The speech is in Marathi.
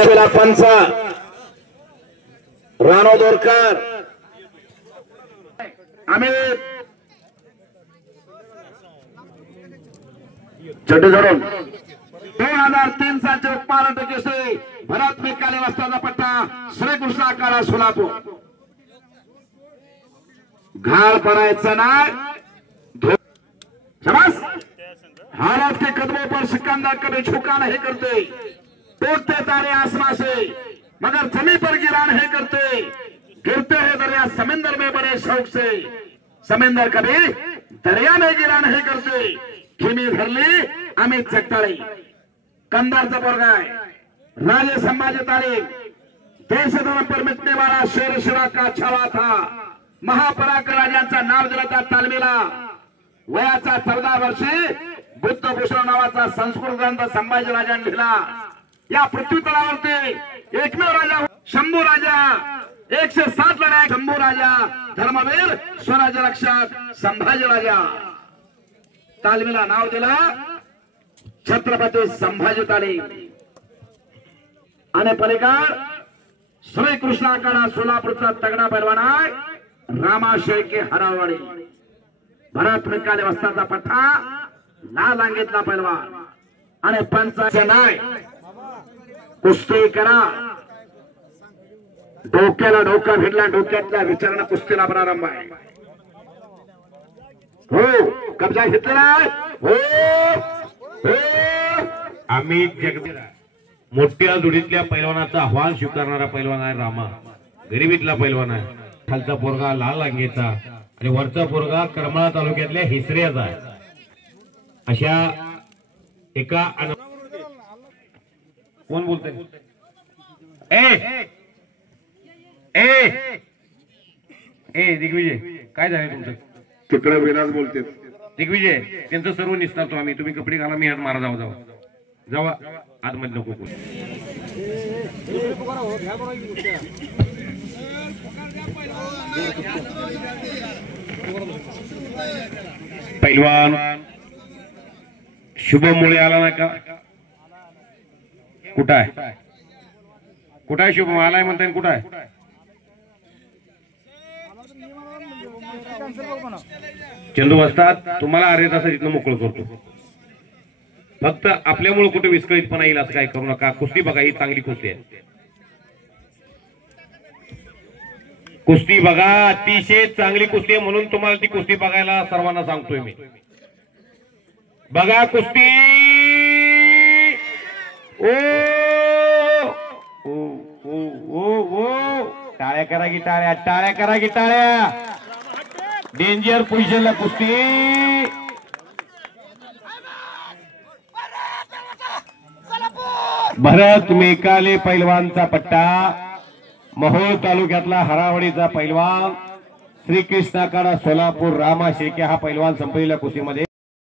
पंच राणो दोरकर अमित चड्डी धरून 2003 सालचे उपमहाराष्ट्र केसरी भरत मेकाले वस्ताचा पट्टा श्रीकृष्ण आखाडा सोलापूर। घाल पडायचा नाही शाबाश। हालात के कदमों पर सिकंदर कभी झुका नहीं करते, टूटते तारे आसमां से मगर जमीन पर गिरा नहीं करते, गिरते हैं दरिया समंदर में बड़े शौक से, समंदर कभी दरिया में गिरा नहीं करते। खिमी धरली अमित जगताळे कंधारचा पोरगा आहे, राजे संभाजी तारीख देश धर्म पर मिटने वाला शेर शिवा का छावा था, महापराक्रमी राजांचा नाव दिला त्या तालमीला। वयाचा 14 वर्षी बुद्धभूषण नावाचा संस्कृत ग्रंथ संभाजी राजांनी लिहिला। या पृथ्वी तलावरती एकमेव राजा शंभू राजा 107 लढाई शंभू राजा धर्मवीर स्वराज्य रक्षक संभाजी राजा। तालमीला नाव दिला छत्रपती संभाजी तालीम। आणि पलीकड श्रीकृष्ण आखाडा सोलापूरचा तगडा पैलवान आहे रामा शेळके हरावाडी। भरत मेकाले वस्ताचा पट्टा लाल अंगीतला पैलवान आणि पंचाचे नाय कुस्ती करा। डोक्याला डोका भिडला, डोक्यातल्या विचारणा कुस्तीला प्रारंभ आहे। हो कब्जा घेतलेला आहे हो हो। अमित जगताळे मोठ्या जोडीतल्या पैलवानाचा आव्हान स्वीकारणारा पैलवान आहे रामा। गरिबीतला पैलवान आहे, खालचा पोरगा लाल अंगेचा आणि वरचा पोरगा करमाळा तालुक्यातल्या हिसऱ्याचा आहे। अशा एका कोण बोलतोय ए ए ए दिग्विजय काय झालं तुमचं? तिकडे विराज बोलते दिग्विजय त्यांचं सर्व निस्तारतो आम्ही, तुम्ही कपडे घाला, मी हात मारा जाऊ जाऊ जावा आतमध्ये नको कोण। पैलवान शुभम मुळे आला ना का? कुठं आहे कुठं आहे शुभम? आलाय म्हणताय कुठं आहे? चंदू वस्ताद तुम्हाला अर्ध्या तासात इथनं मोकळं करतो। फक्त आपल्यामुळे कुठे विस्कळीतपणा येईल असं काय करू नका। कुस्ती बघा, ही चांगली कुस्ती आहे। कुस्ती बघा, अतिशय चांगली कुस्ती आहे, म्हणून तुम्हाला ती कुस्ती बघायला सर्वांना सांगतोय मी। बघा कुस्ती ओ ओ ओ ओ ओ टाळ्या करा की टाळ्या, टाळ्या करा की टाळ्या। डेंजर पोझिशनला कुस्ती। भरत मेकाले पैलवानचा पट्टा, मोहोळ तालुक्यातला हरावाडीचा पैलवान श्रीकृष्ण आखाडा सोलापूर रामा शेळके हा पैलवान संपलेल्या कुस्तीमध्ये